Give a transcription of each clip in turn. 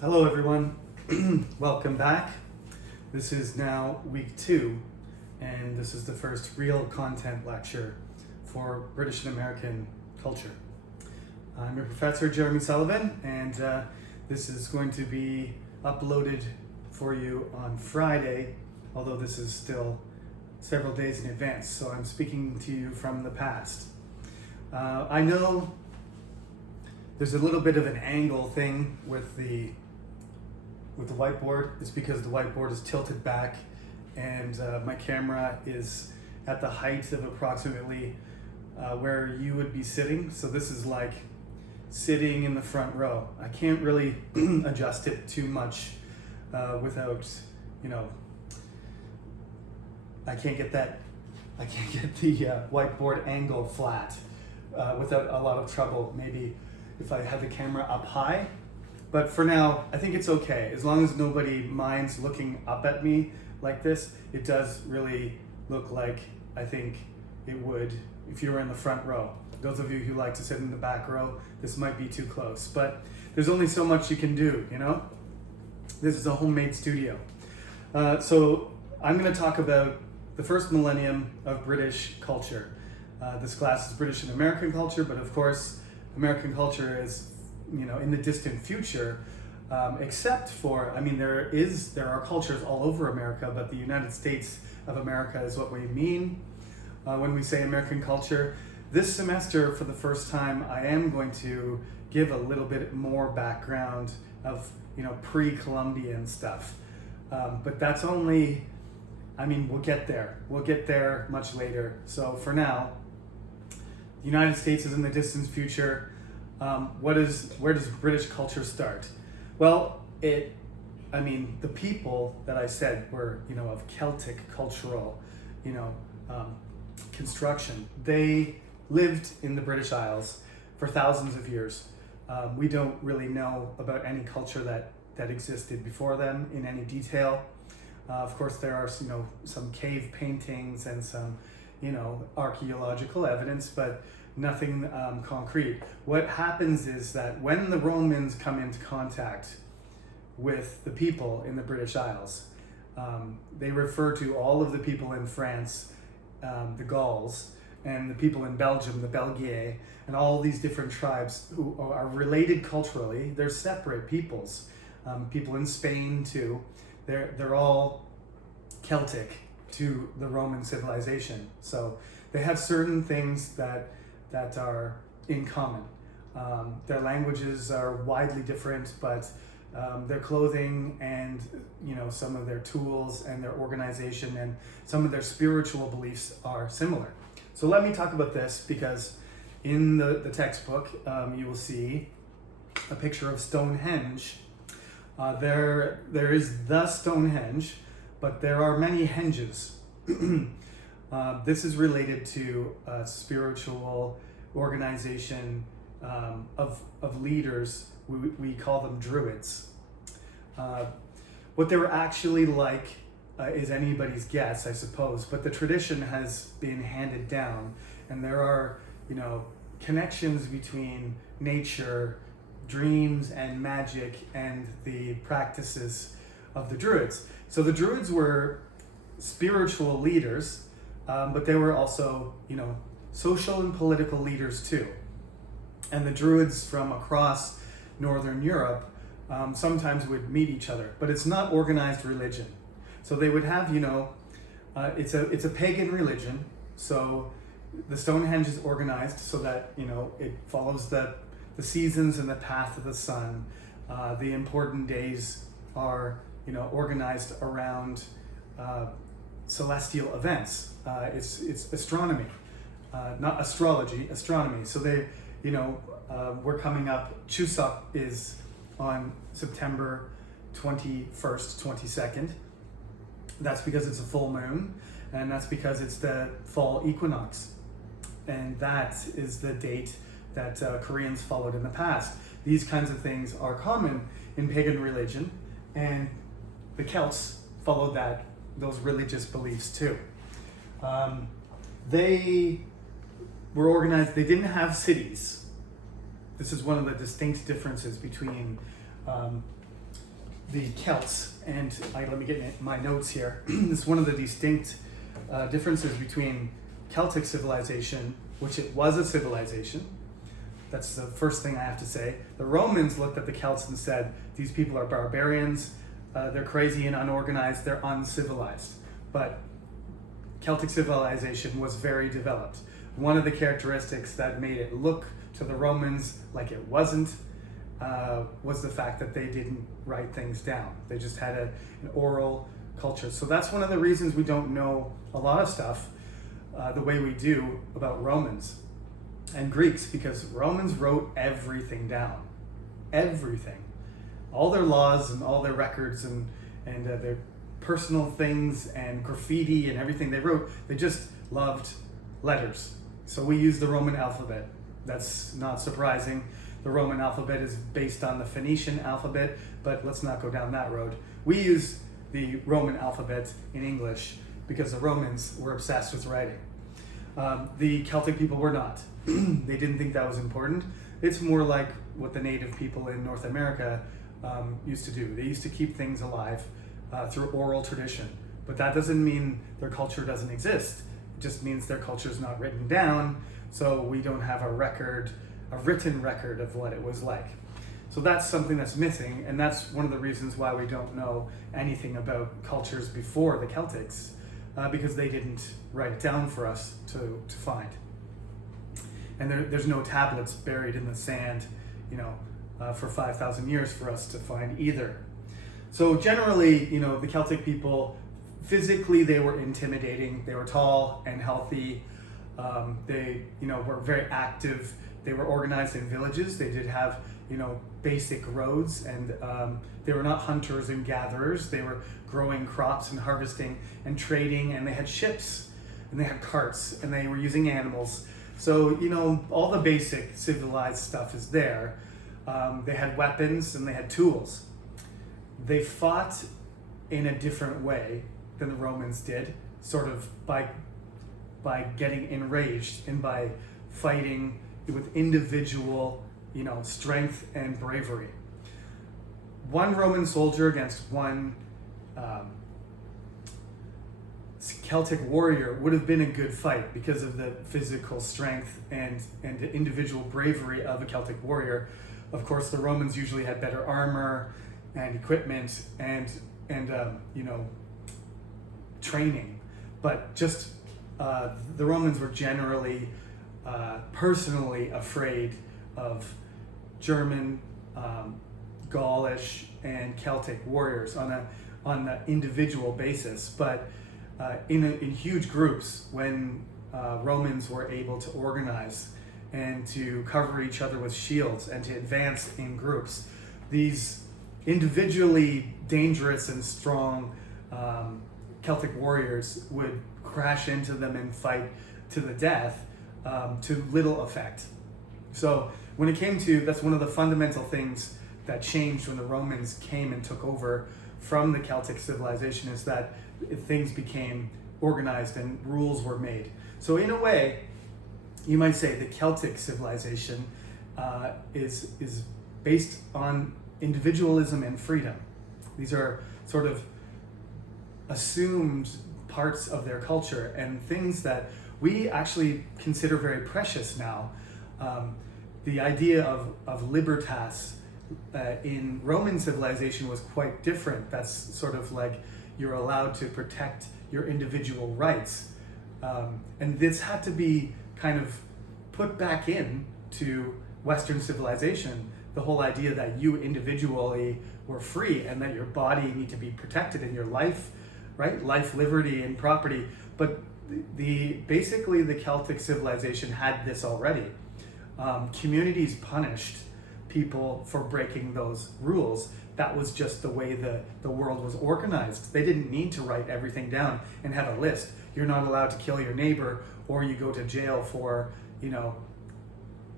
Hello everyone, welcome back. This is now week 2 and this is the first real content lecture for British and American culture. I'm your professor, Jeremy Sullivan, and this is going to be uploaded for you on Friday, although this is still several days in advance, so I'm speaking to you from the past. I know there's a little bit of an angle thing with the whiteboard. It's because the whiteboard is tilted back and my camera is at the height of approximately where you would be sitting. So this is like sitting in the front row. I can't really adjust it too much without, I can't get the whiteboard angle flat without a lot of trouble. Maybe if I had the camera up high. But for now, I think it's okay. As long as nobody minds looking up at me like this, it does really look like I think it would if you were in the front row. Those of you who like to sit in the back row, this might be too close. But there's only so much you can do, This is a homemade studio. So I'm going to talk about the first millennium of British culture. This class is British and American culture, but of course, American culture is in the distant future, except for, there are cultures all over America, but the United States of America is what we mean when we say American culture. This semester, for the first time, I am going to give a little bit more background of, pre-Columbian stuff. But that's only, we'll get there. We'll get there much later. So for now, the United States is in the distant future. Where does British culture start? Well, the people that I said were, of Celtic cultural, construction. They lived in the British Isles for thousands of years. We don't really know about any culture that existed before them in any detail. Of course, there are, some cave paintings and some, archaeological evidence, but nothing concrete. What happens is that when the Romans come into contact with the people in the British Isles, they refer to all of the people in France, the Gauls, and the people in Belgium, the Belgiers, and all these different tribes who are related culturally. They're separate peoples. People in Spain too. They're all Celtic to the Roman civilization. So they have certain things that are in common. Their languages are widely different, but their clothing and some of their tools and their organization and some of their spiritual beliefs are similar. So let me talk about this, because in the textbook you will see a picture of Stonehenge. There is the Stonehenge, but there are many henges. This is related to spiritual organization of leaders. We call them druids. What they were actually like is anybody's guess, I suppose, but the tradition has been handed down, and there are, connections between nature, dreams, and magic, and the practices of the druids. So the druids were spiritual leaders, but they were also, social and political leaders too. And the druids from across Northern Europe sometimes would meet each other, but it's not organized religion. So they would have, it's a pagan religion. So the Stonehenge is organized so that, it follows the seasons and the path of the sun. The important days are, organized around celestial events. It's astronomy, not astrology, astronomy. So they, we're coming up, Chuseok is on September 21st, 22nd. That's because it's a full moon, and that's because it's the fall equinox. And that is the date that Koreans followed in the past. These kinds of things are common in pagan religion, and the Celts followed those religious beliefs too. They were organized, they didn't have cities. This is one of the distinct differences between the Celts, and let me get my notes here. It's one of the distinct differences between Celtic civilization, which it was a civilization. That's the first thing I have to say. The Romans looked at the Celts and said, these people are barbarians, they're crazy and unorganized, they're uncivilized. But Celtic civilization was very developed. One of the characteristics that made it look to the Romans like it wasn't was the fact that they didn't write things down. They just had an oral culture. So that's one of the reasons we don't know a lot of stuff the way we do about Romans and Greeks, because Romans wrote everything down. Everything. All their laws and all their records and their personal things and graffiti and everything they wrote, they just loved letters. So we use the Roman alphabet. That's not surprising. The Roman alphabet is based on the Phoenician alphabet, but let's not go down that road. We use the Roman alphabet in English because the Romans were obsessed with writing. The Celtic people were not. They didn't think that was important. It's more like what the native people in North America used to do. They used to keep things alive through oral tradition. But that doesn't mean their culture doesn't exist. It just means their culture is not written down, so we don't have a written record of what it was like. So that's something that's missing, and that's one of the reasons why we don't know anything about cultures before the Celtics, because they didn't write it down for us to find. And there's no tablets buried in the sand, for 5,000 years for us to find either. So generally, the Celtic people, physically they were intimidating. They were tall and healthy. They, were very active. They were organized in villages. They did have, basic roads, and they were not hunters and gatherers. They were growing crops and harvesting and trading, and they had ships and they had carts and they were using animals. So, all the basic civilized stuff is there. They had weapons and they had tools. They fought in a different way than the Romans did, sort of by getting enraged and by fighting with individual, strength and bravery. One Roman soldier against one Celtic warrior would have been a good fight because of the physical strength and the individual bravery of a Celtic warrior. Of course, the Romans usually had better armor and equipment and training, but just the Romans were generally personally afraid of German, Gaulish, and Celtic warriors on an individual basis, but in huge groups when Romans were able to organize and to cover each other with shields and to advance in groups. These individually dangerous and strong Celtic warriors would crash into them and fight to the death to little effect. So when it came to, that's one of the fundamental things that changed when the Romans came and took over from the Celtic civilization, is that things became organized and rules were made. So in a way, you might say the Celtic civilization is based on individualism and freedom. These are sort of assumed parts of their culture and things that we actually consider very precious now. The idea of libertas in Roman civilization was quite different. That's sort of like you're allowed to protect your individual rights. And this had to be kind of put back in to Western civilization, the whole idea that you individually were free and that your body need to be protected in your life, right? Life, liberty, and property. But basically the Celtic civilization had this already. Communities punished people for breaking those rules. That was just the way the world was organized. They didn't need to write everything down and have a list. You're not allowed to kill your neighbor, or you go to jail for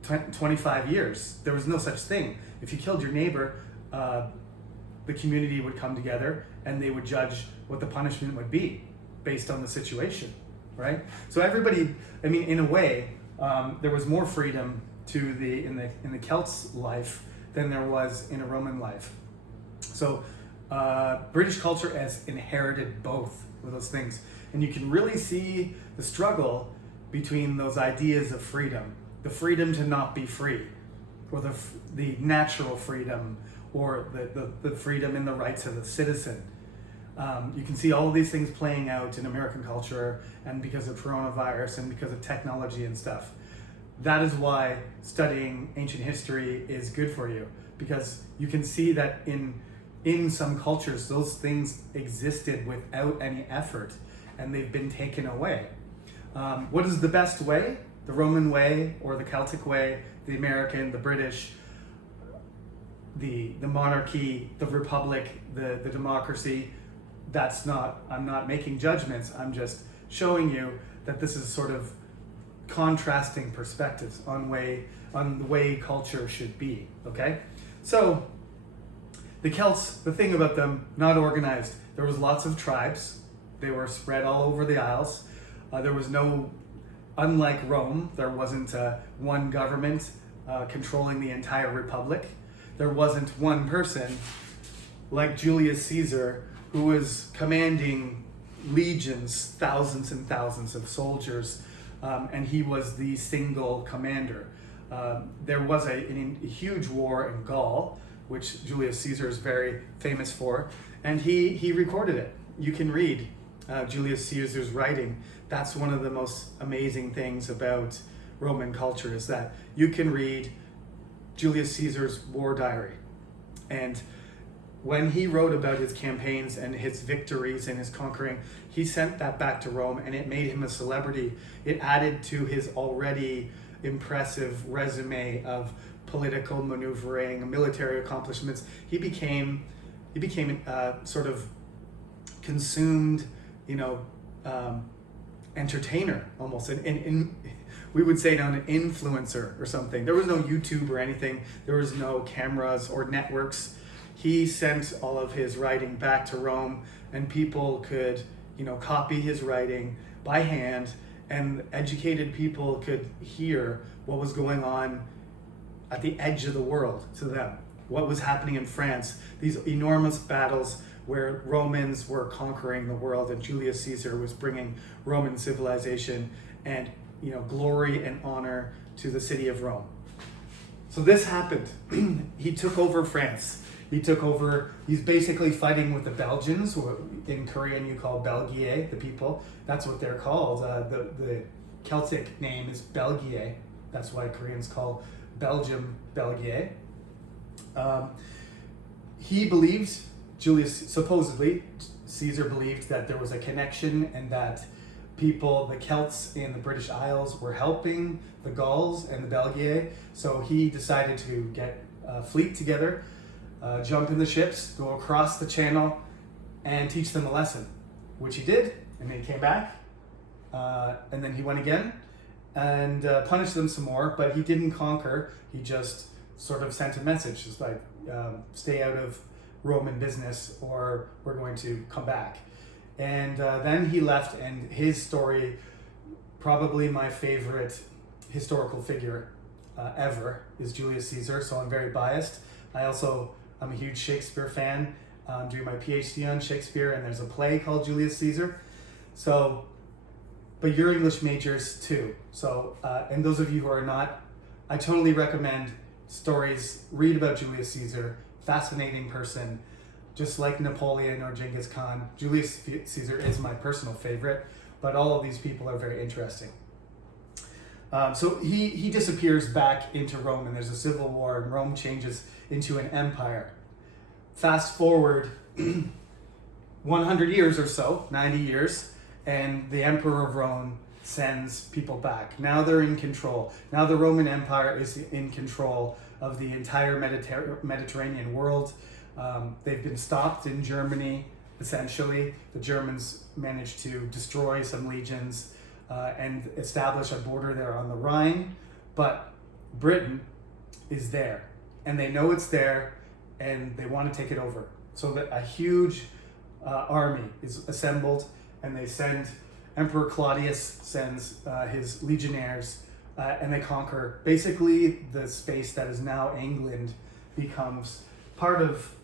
25 years. There was no such thing. If you killed your neighbor, the community would come together and they would judge what the punishment would be based on the situation, right? So everybody, in a way, there was more freedom in the Celts' life than there was in a Roman life. So British culture has inherited both of those things. And you can really see the struggle between those ideas of freedom, the freedom to not be free, or the natural freedom, or the freedom and the rights of the citizen. You can see all of these things playing out in American culture, and because of coronavirus and because of technology and stuff. That is why studying ancient history is good for you, because you can see that in some cultures those things existed without any effort, and they've been taken away. What is the best way? The Roman way, or the Celtic way, the American, the British, the monarchy, the republic, the democracy? I'm not making judgments, I'm just showing you that this is sort of contrasting perspectives on the way culture should be, okay? So, the Celts, the thing about them, not organized. There was lots of tribes. They were spread all over the Isles. There was no, unlike Rome, there wasn't one government controlling the entire republic. There wasn't one person like Julius Caesar who was commanding legions, thousands and thousands of soldiers, and he was the single commander. There was a huge war in Gaul, which Julius Caesar is very famous for, and he recorded it. You can read Julius Caesar's writing. That's one of the most amazing things about Roman culture, is that you can read Julius Caesar's war diary. And when he wrote about his campaigns and his victories and his conquering, he sent that back to Rome, and it made him a celebrity. It added to his already impressive resume of political maneuvering, military accomplishments. He became sort of consumed, entertainer almost, and we would say now an influencer or something. There was no YouTube or anything. There was no cameras or networks. He sent all of his writing back to Rome, and people could, copy his writing by hand, and educated people could hear what was going on at the edge of the world to them. What was happening in France, these enormous battles where Romans were conquering the world, and Julius Caesar was bringing Roman civilization and glory and honor to the city of Rome. So this happened. He took over France. He's basically fighting with the Belgians, who in Korean you call Belgier, the people. That's what they're called. The Celtic name is Belgier. That's why Koreans call Belgium Belgier. He believed, supposedly, Caesar believed that there was a connection, and that the Celts in the British Isles were helping the Gauls and the Belgier. So he decided to get a fleet together, jump in the ships, go across the channel, and teach them a lesson, which he did, and then he came back, and then he went again, and punished them some more, but he didn't conquer. He just sort of sent a message, just like, stay out of Roman business, or we're going to come back. And then he left, and his story, probably my favorite historical figure ever, is Julius Caesar, so I'm very biased. I'm a huge Shakespeare fan. I'm doing my PhD on Shakespeare, and there's a play called Julius Caesar. So, but you're English majors too. So, and those of you who are not, I totally recommend stories. Read about Julius Caesar, fascinating person, just like Napoleon or Genghis Khan. Julius Caesar is my personal favorite, but all of these people are very interesting. So he disappears back into Rome, and there's a civil war, and Rome changes into an empire. Fast forward 100 years or so, 90 years, and the Emperor of Rome sends people back. Now they're in control. Now the Roman Empire is in control of the entire Mediterranean world. They've been stopped in Germany, essentially. The Germans managed to destroy some legions and establish a border there on the Rhine, but Britain is there, and they know it's there, and they want to take it over. So that a huge army is assembled, and they send, Emperor Claudius sends his legionnaires, and they conquer. Basically, the space that is now England becomes part of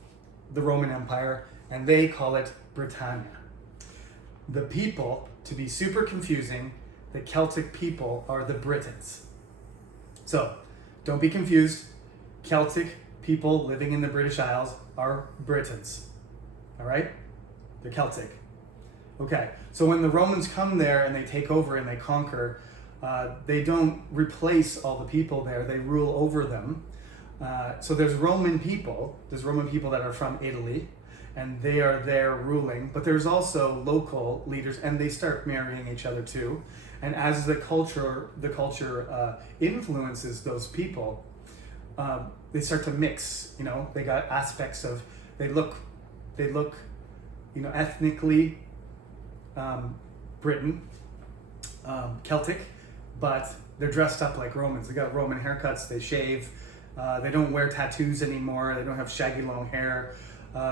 the Roman Empire, and they call it Britannia. The people, to be super confusing, the Celtic people are the Britons. So, don't be confused. Celtic people living in the British Isles are Britons. All right? They're Celtic. Okay, so when the Romans come there and they take over and they conquer, they don't replace all the people there, they rule over them. So there's Roman people that are from Italy, and they are there ruling, but there's also local leaders, and they start marrying each other too. And as the culture influences those people, they start to mix. They got aspects of, they look, ethnically Britain, Celtic, but they're dressed up like Romans. They got Roman haircuts, they shave, they don't wear tattoos anymore, they don't have shaggy long hair,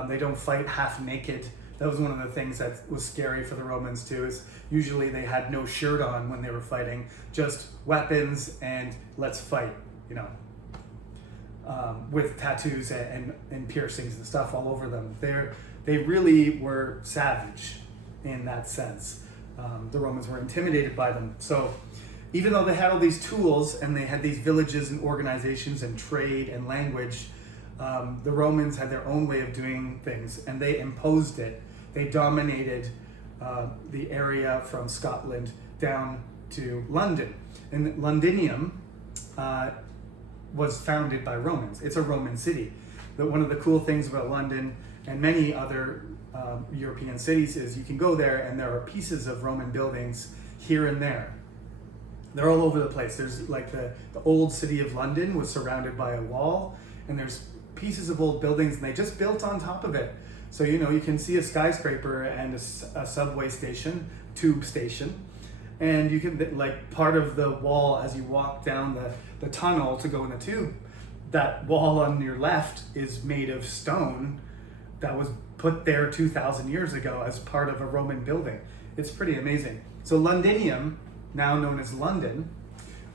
they don't fight half naked. That was one of the things that was scary for the Romans too, is usually they had no shirt on when they were fighting, just weapons and let's fight, with tattoos and piercings and stuff all over them. They really were savage in that sense. The Romans were intimidated by them. So even though they had all these tools and they had these villages and organizations and trade and language, the Romans had their own way of doing things, and they imposed it. They dominated the area from Scotland down to London. And Londinium was founded by Romans. It's a Roman city. One of the cool things about London and many other European cities is you can go there and there are pieces of Roman buildings here and there. They're all over the place. There's like the old city of London was surrounded by a wall, and there's pieces of old buildings, and they just built on top of it. So you can see a skyscraper and a subway station, tube station, and you can, like, part of the wall as you walk down the tunnel to go in the tube, that wall on your left is made of stone that was put there 2,000 years ago as part of a Roman building. It's pretty amazing. So Londinium, now known as London,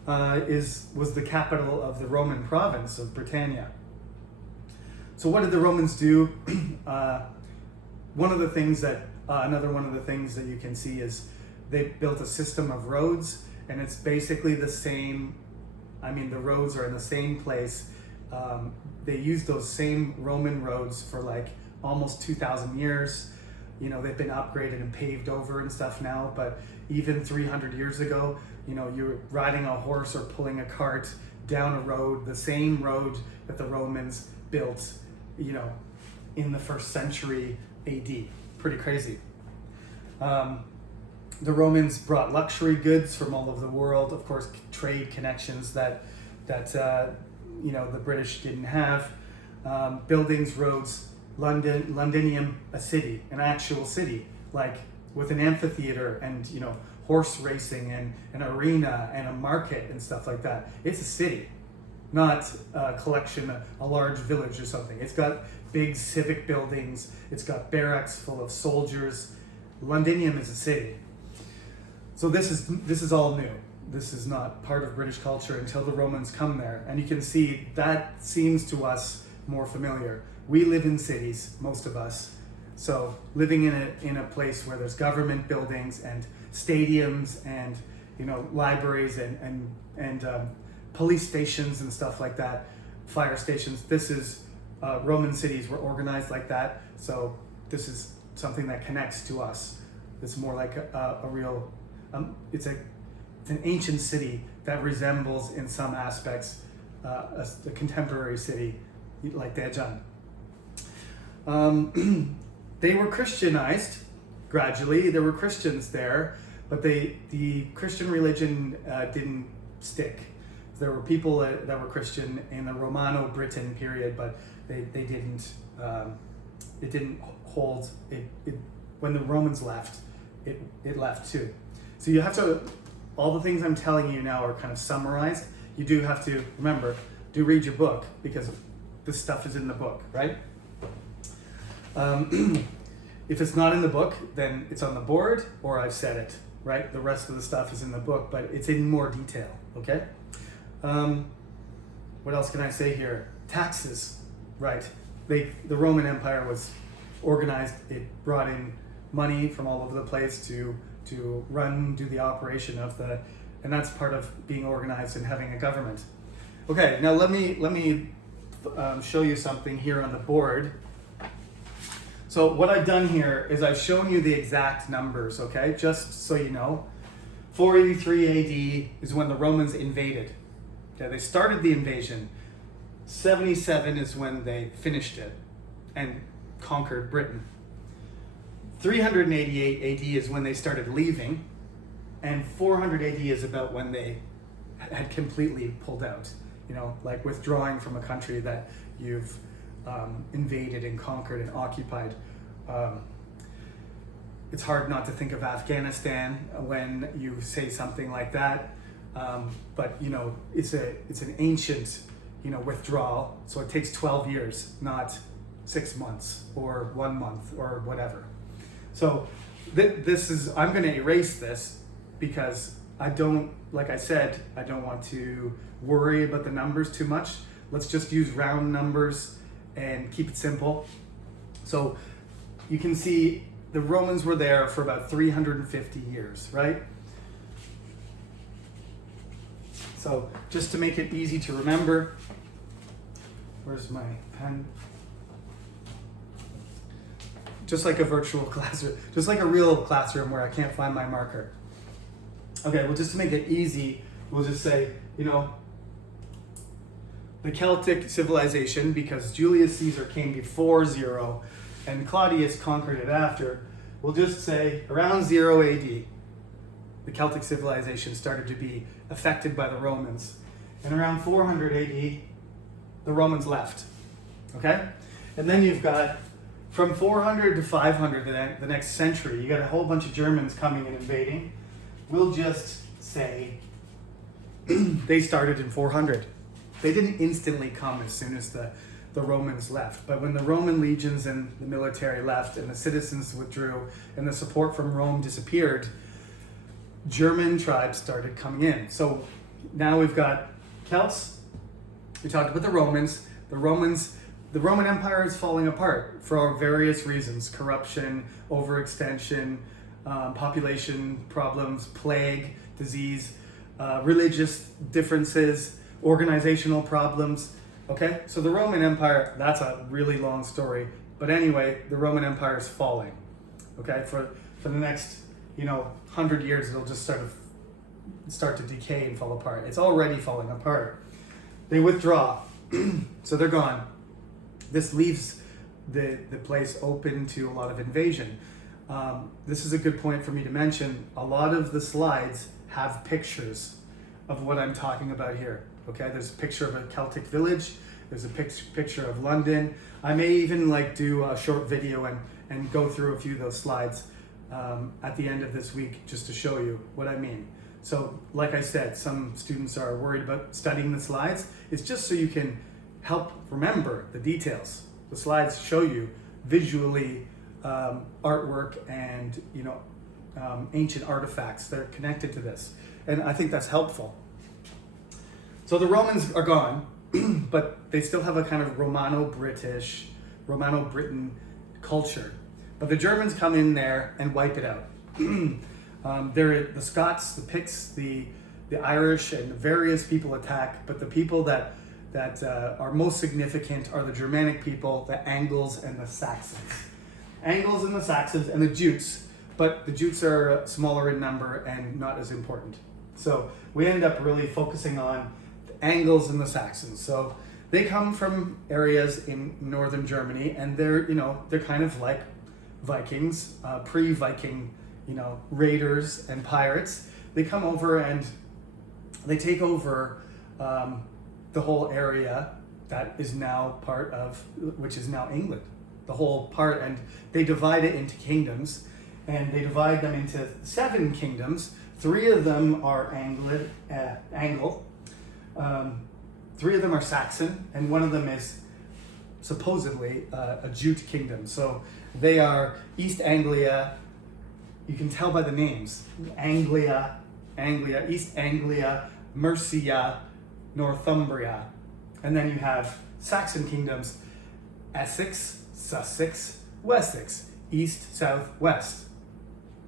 was the capital of the Roman province of Britannia. So what did the Romans do? Another one of the things that you can see is they built a system of roads, and it's basically the same. The roads are in the same place. They used those same Roman roads for like almost 2,000 years. They've been upgraded and paved over and stuff now, but even 300 years ago, you're riding a horse or pulling a cart down a road, the same road that the Romans built, in the 1st century AD. Pretty crazy. The Romans brought luxury goods from all over the world, of course, trade connections that the British didn't have. Buildings, roads, Londinium, a city, an actual city, like with an amphitheater and horse racing and an arena and a market and stuff like that. It's a city, not a collection, a large village or something. It's got big civic buildings. It's got barracks full of soldiers. Londinium is a city. So this is all new. This is not part of British culture until the Romans come there. And you can see that seems to us more familiar. We live in cities, most of us. So living in a place where there's government buildings and stadiums and libraries and police stations and stuff like that, fire stations. This is Roman cities were organized like that. So this is something that connects to us. It's more like a real. It's an ancient city that resembles in some aspects a contemporary city like Daejeon. They were Christianized gradually. There were Christians there, but the Christian religion didn't stick. There were people that were Christian in the Romano-Briton period, but they didn't. It didn't hold. It when the Romans left, it left too. So you have to. All the things I'm telling you now are kind of summarized. You do have to remember, do read your book, because this stuff is in the book, right? If it's not in the book, then it's on the board, or I've said it, right? The rest of the stuff is in the book, but it's in more detail, okay? What else can I say here? Taxes, right? The Roman Empire was organized. It brought in money from all over the place to do the operation of and that's part of being organized and having a government. Okay, now let me show you something here on the board. So what I've done here is I've shown you the exact numbers, okay? Just so you know. 483 AD is when the Romans invaded. Okay, they started the invasion. 77 is when they finished it and conquered Britain. 388 AD is when they started leaving, and 400 AD is about when they had completely pulled out, like withdrawing from a country that you've invaded and conquered and occupied. It's hard not to think of Afghanistan when you say something like that, but it's an ancient withdrawal, so it takes 12 years, not 6 months or 1 month or whatever. So I'm going to erase this because like I said, I don't want to worry about the numbers too much. Let's just use round numbers and keep it simple. So you can see the Romans were there for about 350 years, right? So just to make it easy to remember, where's my pen? Just like a virtual classroom, just like a real classroom where I can't find my marker. Okay, well, just to make it easy, we'll just say, the Celtic civilization, because Julius Caesar came before 0 and Claudius conquered it after, we'll just say around 0 AD, the Celtic civilization started to be affected by the Romans. And around 400 AD, the Romans left, okay? And then you've got from 400 to 500, the next century, you got a whole bunch of Germans coming and invading. We'll just say they started in 400. They didn't instantly come as soon as the Romans left. But when the Roman legions and the military left and the citizens withdrew and the support from Rome disappeared, German tribes started coming in. So now we've got Celts. We talked about the Romans. The Roman Empire is falling apart for various reasons: corruption, overextension, population problems, plague, disease, religious differences, organizational problems. Okay, so the Roman Empire, that's a really long story. But anyway, the Roman Empire is falling. Okay, for the next 100 years, it'll just start to decay and fall apart. It's already falling apart. They withdraw, so they're gone. This leaves the place open to a lot of invasion. This is a good point for me to mention. A lot of the slides have pictures of what I'm talking about here. Okay, there's a picture of a Celtic village. There's a picture of London. I may even do a short video and go through a few of those slides at the end of this week just to show you what I mean. So like I said, some students are worried about studying the slides. It's just so you can help remember the details. The slides show you visually artwork and ancient artifacts that are connected to this. And I think that's helpful. So the Romans are gone, but they still have a kind of Romano-British, Romano-Britain culture. But the Germans come in there and wipe it out. The Scots, the Picts, the Irish, and various people attack, but the people that are most significant are the Germanic people, the Angles and the Saxons. Angles and the Saxons and the Jutes, but the Jutes are smaller in number and not as important. So we end up really focusing on the Angles and the Saxons. So they come from areas in northern Germany, and they're kind of like Vikings, pre-Viking, raiders and pirates. They come over and they take over the whole area that is now which is now England, the whole part, and they divide it into kingdoms, and they divide them into 7 kingdoms. 3 of them are Angle, 3 of them are Saxon, and 1 of them is supposedly a Jute kingdom. So they are East Anglia. You can tell by the names: Anglia, East Anglia, Mercia, Northumbria. And then you have Saxon kingdoms: Essex, Sussex, Wessex, east, south, west.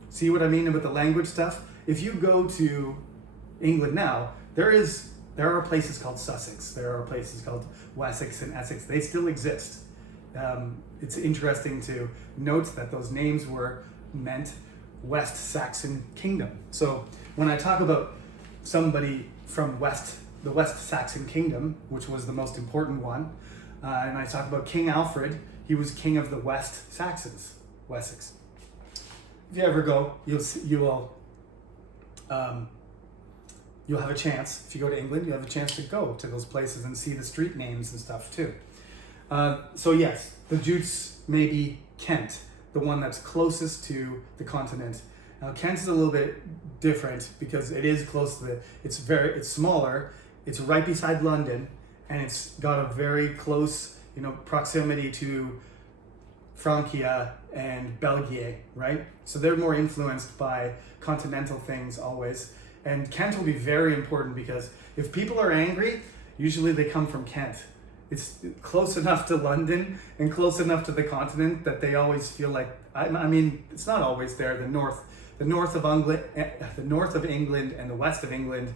See what I mean about the language stuff? If you go to England now, there are places called Sussex, there are places called Wessex and Essex. They still exist. It's interesting to note that those names were meant West Saxon Kingdom. So when I talk about somebody from the West Saxon Kingdom, which was the most important one, and I talk about King Alfred, he was king of the West Saxons, Wessex. If you ever go, you'll have a chance. If you go to England, you have a chance to go to those places and see the street names and stuff too. So yes, the Jutes may be Kent, the one that's closest to the continent. Now Kent is a little bit different because it is close to it's smaller, it's right beside London, and it's got a very close, proximity to Francia and Belgium, right? So they're more influenced by continental things always. And Kent will be very important because if people are angry, usually they come from Kent. It's close enough to London and close enough to the continent that they always feel like, I mean, it's not always there. The north of England and the west of England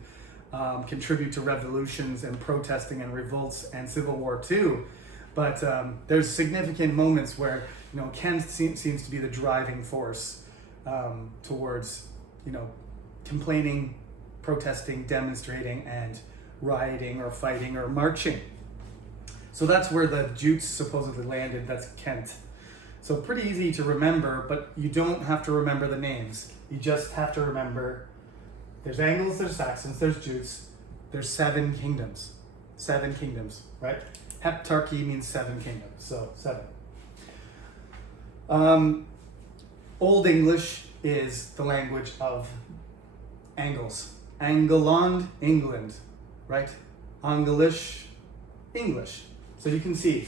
contribute to revolutions and protesting and revolts and civil war too. But there's significant moments where Kent seems to be the driving force towards complaining, protesting, demonstrating, and rioting or fighting or marching. So that's where the Jutes supposedly landed. That's Kent. So pretty easy to remember, but you don't have to remember the names. You just have to remember there's Angles, there's Saxons, there's Jutes, there's 7 kingdoms. 7 kingdoms, right? Heptarchy means 7 kingdoms, so 7. Old English is the language of Angles. Angleland, England, right? Anglish, English. So you can see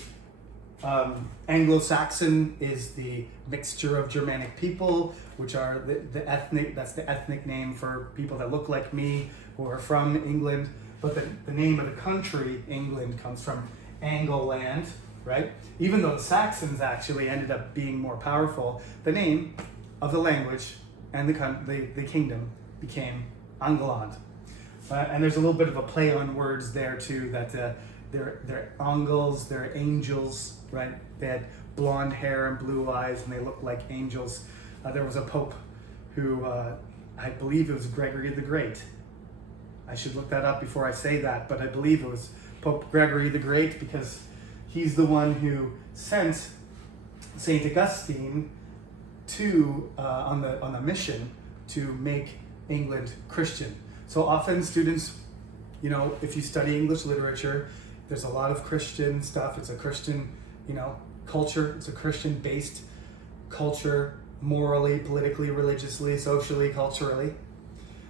Anglo-Saxon is the mixture of Germanic people, which are that's the ethnic name for people that look like me who are from England. But the name of the country, England, comes from Angleland, right? Even though the Saxons actually ended up being more powerful, the name of the language and the kingdom became Angleland. And there's a little bit of a play on words there too, that they're Angles, they're angels, right? They had blonde hair and blue eyes and they looked like angels. There was a pope who, I believe it was Gregory the Great. I should look that up before I say that, but I believe it was Pope Gregory the Great because he's the one who sent Saint Augustine on the mission to make England Christian. So often students, if you study English literature, there's a lot of Christian stuff. It's a Christian, culture. It's a Christian-based culture, morally, politically, religiously, socially, culturally.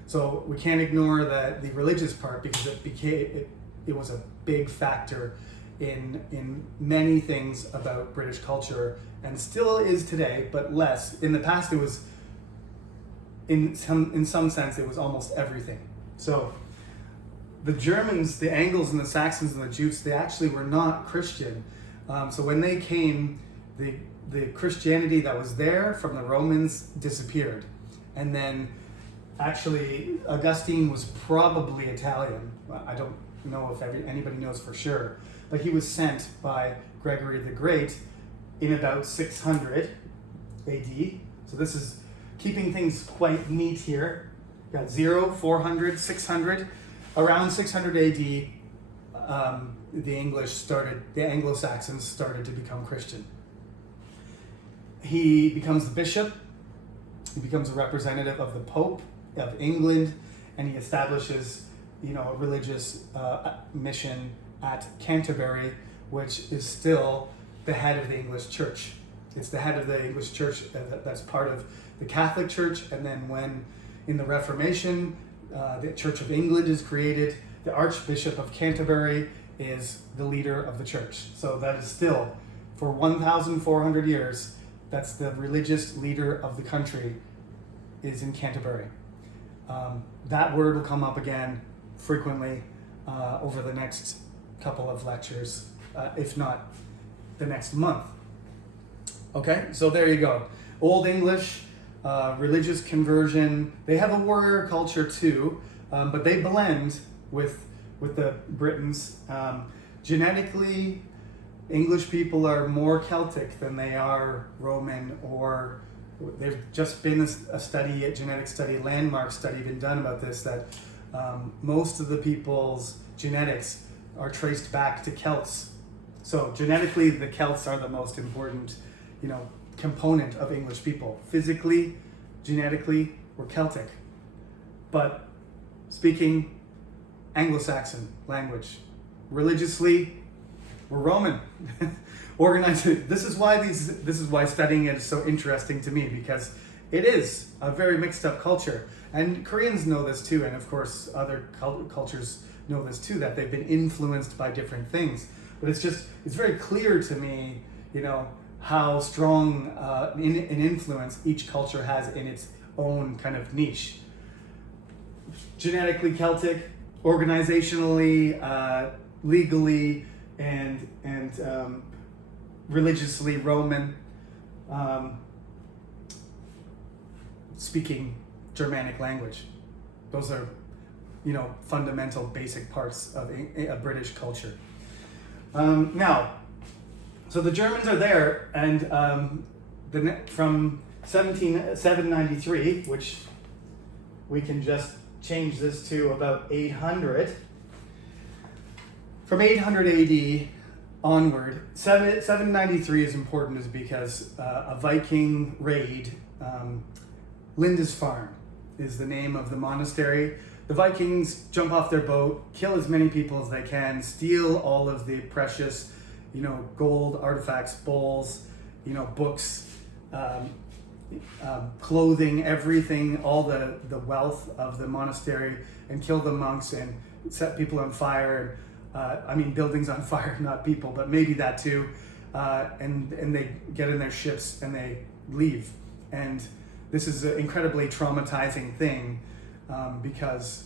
So we can't ignore the religious part because it was a big factor in many things about British culture and still is today, but less. In the past, it was in some sense it was almost everything. So the Germans, the Angles and the Saxons and the Jutes, they actually were not Christian. So when they came, the Christianity that was there from the Romans disappeared. And then actually Augustine was probably Italian. I don't know if anybody knows for sure, but he was sent by Gregory the Great in about 600 AD. So this is keeping things quite neat here. Got 0, 400, 600. Around 600 AD, the Anglo-Saxons started to become Christian. He becomes the bishop, he becomes a representative of the Pope of England, and he establishes, a religious mission at Canterbury, which is still the head of the English Church. It's the head of the English Church that's part of the Catholic Church, and then when in the Reformation, the Church of England is created, the Archbishop of Canterbury is the leader of the church. So that is still, for 1,400 years, that's the religious leader of the country is in Canterbury. That word will come up again frequently over the next couple of lectures, if not the next month. Okay, so there you go. Old English, religious conversion. They have a warrior culture too, but they blend with the Britons. Genetically, English people are more Celtic than they are Roman, or there's just been a study, a genetic study, a landmark study been done about this, that most of the people's genetics are traced back to Celts. So genetically, the Celts are the most important, component of English people. Physically, genetically, we're Celtic. But speaking Anglo-Saxon language. Religiously, we're Roman. Organized. This is why studying it is so interesting to me, because it is a very mixed up culture. And Koreans know this too, and of course other cultures know this too, that they've been influenced by different things. But it's very clear to me, how strong an influence each culture has in its own kind of niche. Genetically Celtic, organizationally, legally, and religiously Roman, speaking Germanic language. Those are, fundamental basic parts of a British culture. Now, so the Germans are there, and from 793, which we can just change this to about 800. From 800 AD onward, 793 is important, is because a Viking raid, Lindisfarne is the name of the monastery. The Vikings jump off their boat, kill as many people as they can, steal all of the precious, gold artifacts, bowls, books, clothing, everything, all the wealth of the monastery, and kill the monks and set people on fire. Buildings on fire, not people, but maybe that too. And they get in their ships and they leave. And this is an incredibly traumatizing thing, because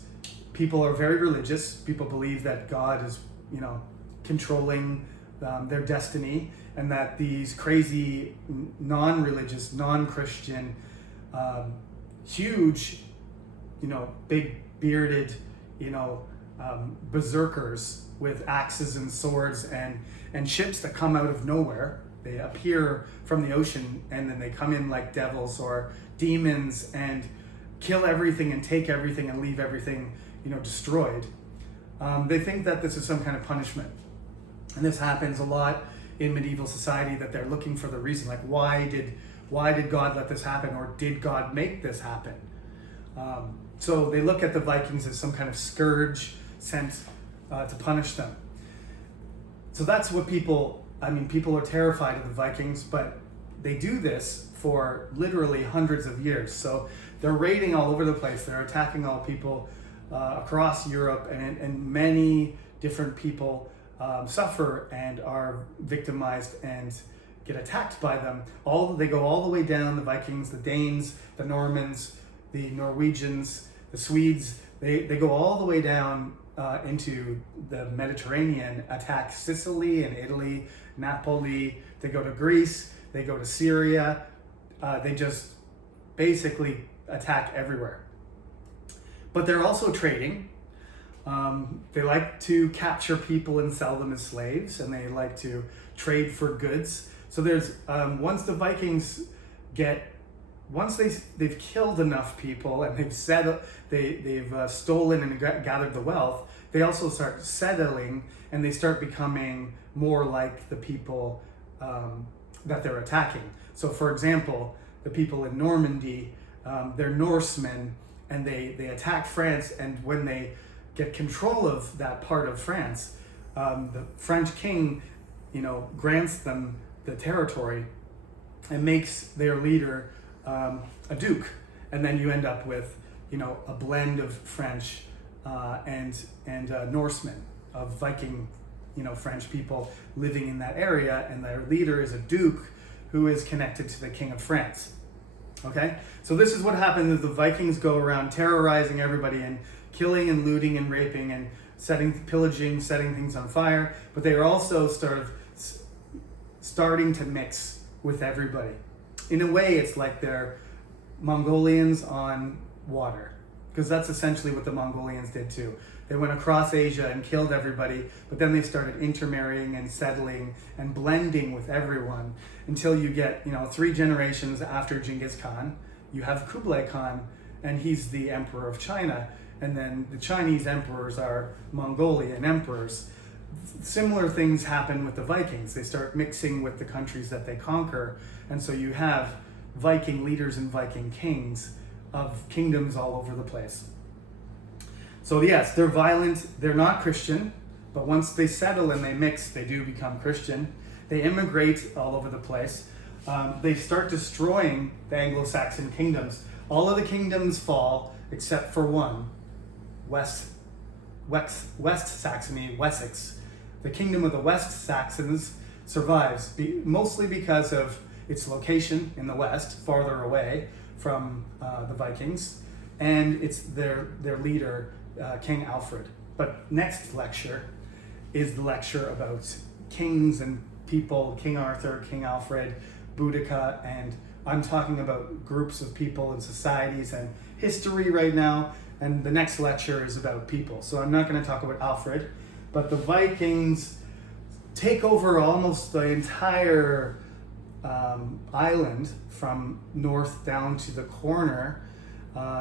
people are very religious. People believe that God is, controlling their destiny, and that these crazy, non-religious, non-Christian, huge, big bearded, berserkers with axes and swords and ships that come out of nowhere. They appear from the ocean, and then they come in like devils or demons and kill everything and take everything and leave everything, destroyed. They think that this is some kind of punishment. And this happens a lot in medieval society, that they're looking for the reason, like why did God let this happen, or did God make this happen? So they look at the Vikings as some kind of scourge sent to punish them. So that's what people are terrified of the Vikings, but they do this for literally hundreds of years. So they're raiding all over the place. They're attacking all people across Europe, and many different people suffer and are victimized and get attacked by them. They go all the way down, the Vikings, the Danes, the Normans, the Norwegians, the Swedes. They go all the way down into the Mediterranean, attack Sicily and Italy, Napoli. They go to Greece, they go to Syria. They just basically attack everywhere. But they're also trading. They like to capture people and sell them as slaves, and they like to trade for goods. So there's once the Vikings they've killed enough people and they've stolen and gathered the wealth, they also start settling, and they start becoming more like the people that they're attacking. So for example, the people in Normandy, they're Norsemen, and they attack France, and when they get control of that part of France, the French king, grants them the territory and makes their leader a duke, and then you end up with, a blend of French and Norsemen, of Viking, French people living in that area, and their leader is a duke who is connected to the king of France. Okay, so this is what happens: the Vikings go around terrorizing everybody and killing and looting and raping and pillaging, setting things on fire. But they are also starting to mix with everybody. In a way, it's like they're Mongolians on water, because that's essentially what the Mongolians did too. They went across Asia and killed everybody, but then they started intermarrying and settling and blending with everyone until you get, 3 generations after Genghis Khan, you have Kublai Khan, and he's the emperor of China, and then the Chinese emperors are Mongolian emperors. Similar things happen with the Vikings. They start mixing with the countries that they conquer, and so you have Viking leaders and Viking kings of kingdoms all over the place. So yes, they're violent, they're not Christian, but once they settle and they mix, they do become Christian. They immigrate all over the place. They start destroying the Anglo-Saxon kingdoms. All of the kingdoms fall except for one, West Saxony, Wessex. The kingdom of the West Saxons survives, mostly because of its location in the west, farther away from the Vikings, and it's their leader, King Alfred. But next lecture is the lecture about kings and people, King Arthur, King Alfred, Boudica, and I'm talking about groups of people and societies and history right now, and the next lecture is about people. So I'm not going to talk about Alfred, but the Vikings take over almost the entire island from north down to the corner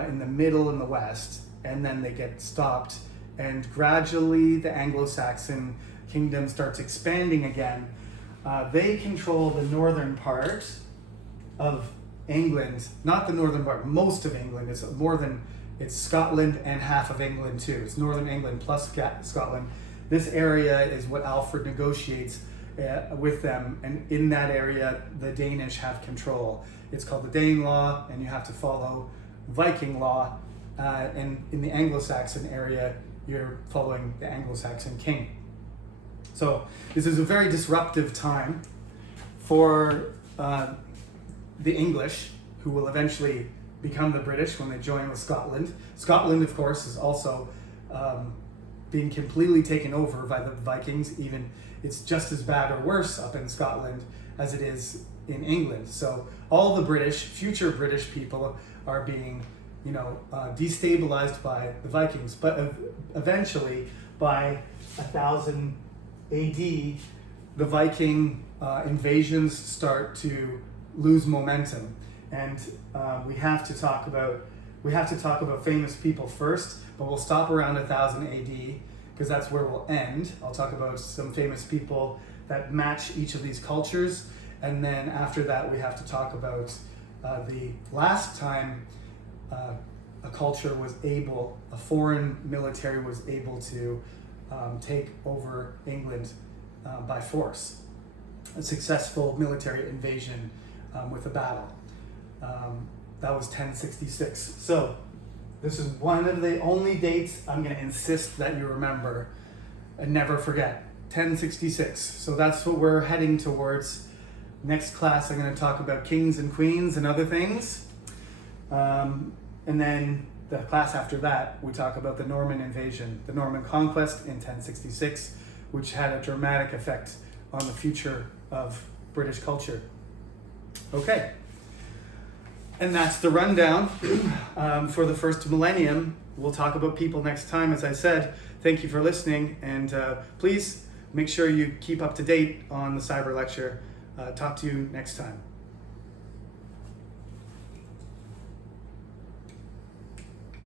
in the middle and the west, and then they get stopped, and gradually the Anglo-Saxon kingdom starts expanding again. They control the northern part of England, not the northern part, most of England. It's Scotland and half of England too. It's northern England plus Scotland. This area is what Alfred negotiates with them, and in that area the Danish have control. It's called the Danelaw, and you have to follow Viking law, and in the Anglo-Saxon area you're following the Anglo-Saxon king. So this is a very disruptive time for the English, who will eventually become the British when they join with Scotland. Scotland, of course, is also being completely taken over by the Vikings. Even it's just as bad or worse up in Scotland as it is in England. So all the future British people are being, destabilized by the Vikings. But eventually, by 1000 AD, the Viking invasions start to lose momentum, and we have to talk about famous people first. But we'll stop around 1000 AD because that's where we'll end. I'll talk about some famous people that match each of these cultures, and then after that we have to talk about the last time a foreign military was able to take over England by force. A successful military invasion with a battle. That was 1066. So this is one of the only dates I'm going to insist that you remember and never forget. 1066. So that's what we're heading towards. Next class I'm going to talk about kings and queens and other things. And then the class after that, we talk about the Norman invasion, the Norman conquest in 1066, which had a dramatic effect on the future of British culture. Okay. And that's the rundown for the first millennium. We'll talk about people next time, as I said. Thank you for listening, and please make sure you keep up to date on the cyber lecture. Talk to you next time.